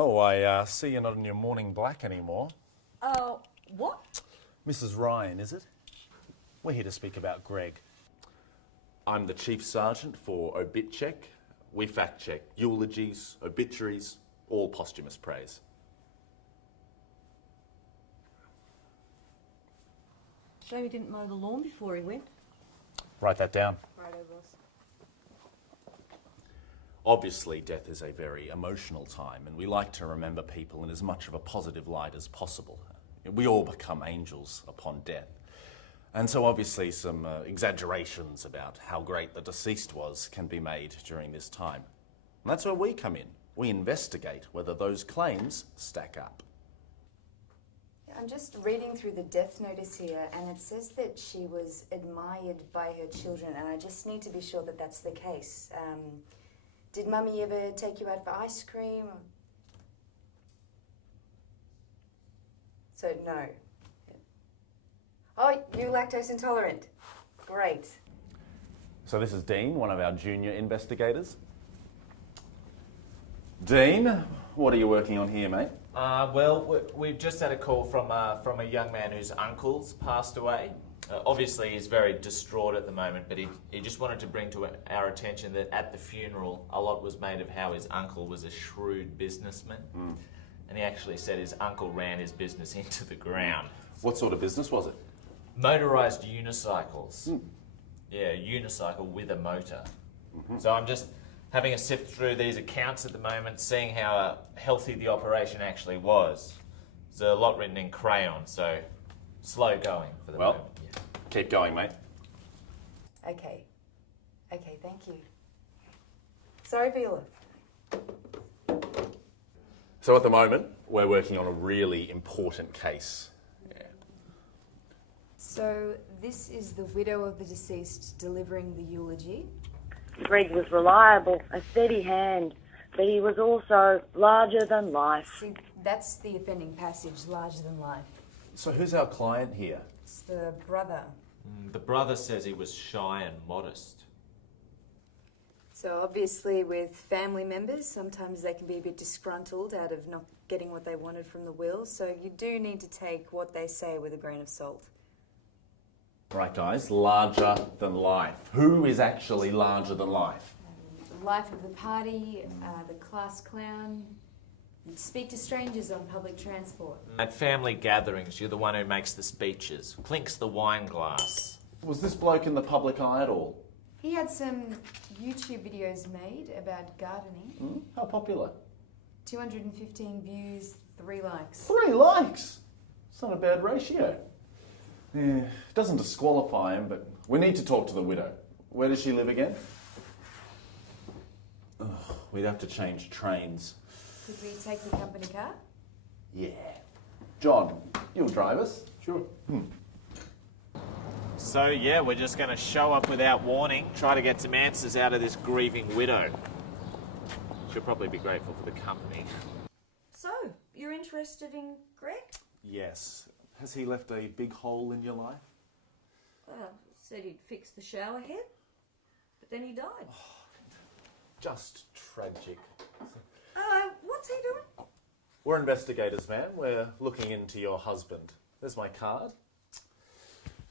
Oh, I see you're not in your morning black anymore. What? Mrs. Ryan, is it? We're here to speak about Greg. I'm the Chief Sergeant for Obitcheck. We fact-check eulogies, obituaries, all posthumous praise. Shame he didn't mow the lawn before he went. Write that down. Righto, boss. Obviously, death is a very emotional time, and we like to remember people in as much of a positive light as possible. We all become angels upon death. And so obviously some exaggerations about how great the deceased was can be made during this time. And that's where we come in. We investigate whether those claims stack up. I'm just reading through the death notice here, and it says that she was admired by her children, and I just need to be sure that that's the case. Did Mummy ever take you out for ice cream? So, no. Oh, you're lactose intolerant. Great. So this is Dean, one of our junior investigators. Dean, what are you working on here, mate? Well, we've just had a call from a young man whose uncle's passed away. Obviously, he's very distraught at the moment, but he just wanted to bring to our attention that at the funeral, a lot was made of how his uncle was a shrewd businessman. And he actually said his uncle ran his business into the ground. What sort of business was it? Motorised unicycles. Yeah, unicycle with a motor. So I'm just having a sift through these accounts at the moment, seeing how healthy the operation actually was. There's a lot written in crayon, so slow going for the moment. Yeah. Keep going, mate. Okay. Okay, thank you. Sorry for your look. So at the moment, we're working on a really important case. So, this is the widow of the deceased delivering the eulogy. Greg was reliable, a steady hand, but he was also larger than life. See, that's the offending passage, larger than life. So who's our client here? It's the brother. The brother says he was shy and modest. So obviously with family members, sometimes they can be a bit disgruntled out of not getting what they wanted from the will, so you do need to take what they say with a grain of salt. Right, guys, larger than life. Who is actually larger than life? The life of the party, the class clown, speak to strangers on public transport. At family gatherings, you're the one who makes the speeches, clinks the wine glass. Was this bloke in the public eye at all? He had some YouTube videos made about gardening. How popular? 215 views, 3 likes. 3 likes? It's not a bad ratio. Yeah, doesn't disqualify him, but we need to talk to the widow. Where does she live again? We'd have to change trains. Could we take the company car? Yeah. John, you'll drive us? Sure. So yeah, we're just going to show up without warning, try to get some answers out of this grieving widow. She'll probably be grateful for the company. So, you're interested in Greg? Yes. Has he left a big hole in your life? Said he'd fix the shower head, but then he died. Just tragic. What's he doing? We're investigators, man. We're looking into your husband. There's my card.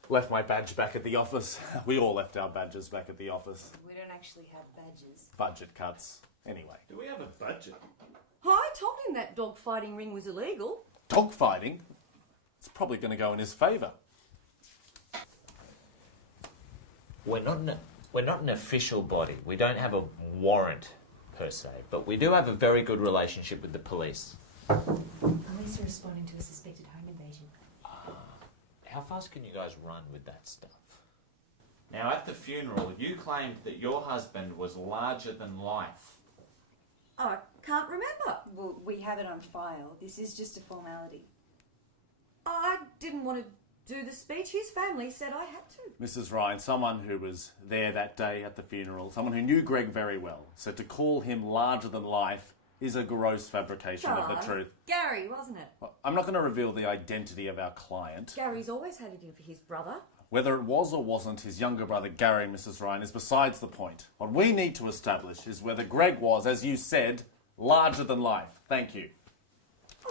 Left my badge back at the office. We all left our badges back at the office. We don't actually have badges. Budget cuts. Anyway. Do we have a budget? I told him that dog fighting ring was illegal. Dog fighting? It's probably going to go in his favour. We're not an official body. We don't have a warrant per se, but we do have a very good relationship with the police. Police are responding to a suspected home invasion. How fast can you guys run with that stuff? Now, at the funeral, you claimed that your husband was larger than life. I can't remember. Well, we have it on file. This is just a formality. I didn't want to do the speech. His family said I had to. Mrs. Ryan, someone who was there that day at the funeral, someone who knew Greg very well, said to call him larger than life is a gross fabrication of the truth. Gary, wasn't it? I'm not going to reveal the identity of our client. Gary's always had it in for his brother. Whether it was or wasn't his younger brother Gary, Mrs. Ryan, is besides the point. What we need to establish is whether Greg was, as you said, Larger than life. Thank you.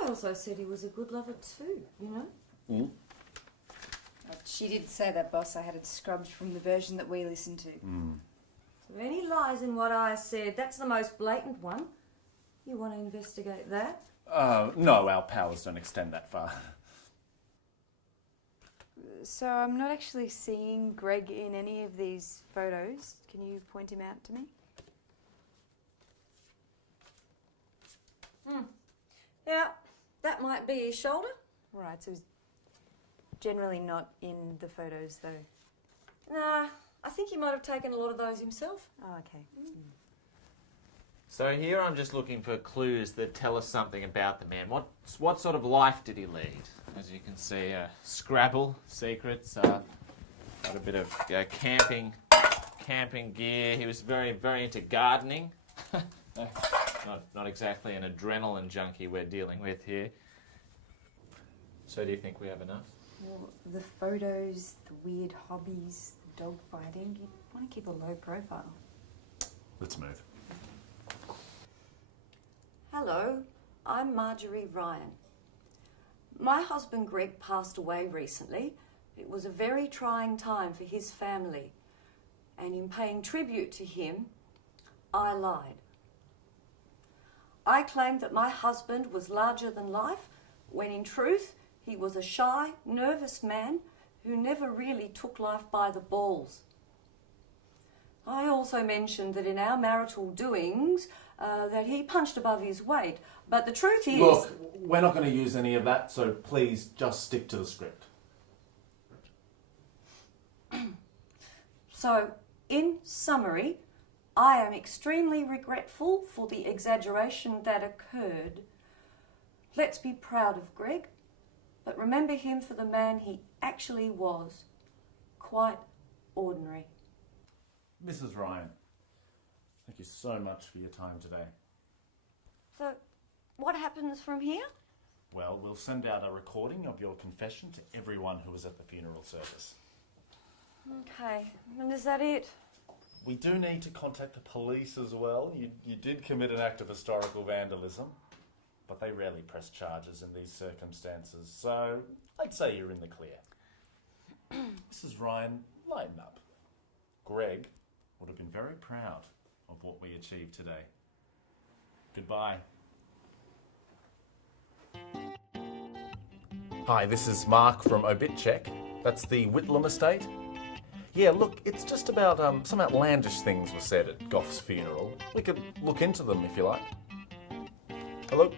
I also said he was a good lover too, you know? Mm. She did say that, boss. I had it scrubbed from the version that we listened to. So any lies in what I said, that's the most blatant one. You want to investigate that? No, our powers don't extend that far. So I'm not actually seeing Greg in any of these photos. Can you point him out to me? Yeah, that might be his shoulder. Right, so he's generally not in the photos, though. Nah, I think he might have taken a lot of those himself. Oh, okay. So here I'm just looking for clues that tell us something about the man. What sort of life did he lead? As you can see, Scrabble, secrets, got a bit of camping gear. He was very, very into gardening. Not exactly an adrenaline junkie we're dealing with here. So do you think we have enough? Well, the photos, the weird hobbies, the dog fighting, you want to keep a low profile. Let's move. Hello, I'm Marjorie Ryan. My husband Greg passed away recently. It was a very trying time for his family. And in paying tribute to him, I lied. I claimed that my husband was larger than life, when in truth, he was a shy, nervous man who never really took life by the balls. I also mentioned that in our marital doings, that he punched above his weight. But the truth is... Look, we're not going to use any of that, so please just stick to the script. So, in summary, I am extremely regretful for the exaggeration that occurred. Let's be proud of Greg, but remember him for the man he actually was. Quite ordinary. Mrs. Ryan, thank you so much for your time today. So, what happens from here? Well, we'll send out a recording of your confession to everyone who was at the funeral service. Okay, and is that it? We do need to contact the police as well. You did commit an act of historical vandalism, but they rarely press charges in these circumstances, so I'd say you're in the clear. Mrs. Ryan, lighten up. Greg would have been very proud of what we achieved today. Goodbye. Hi, this is Mark from Obitcheck. That's the Whitlam estate. Yeah, look, it's just about some outlandish things were said at Goff's funeral. We could look into them if you like. Hello?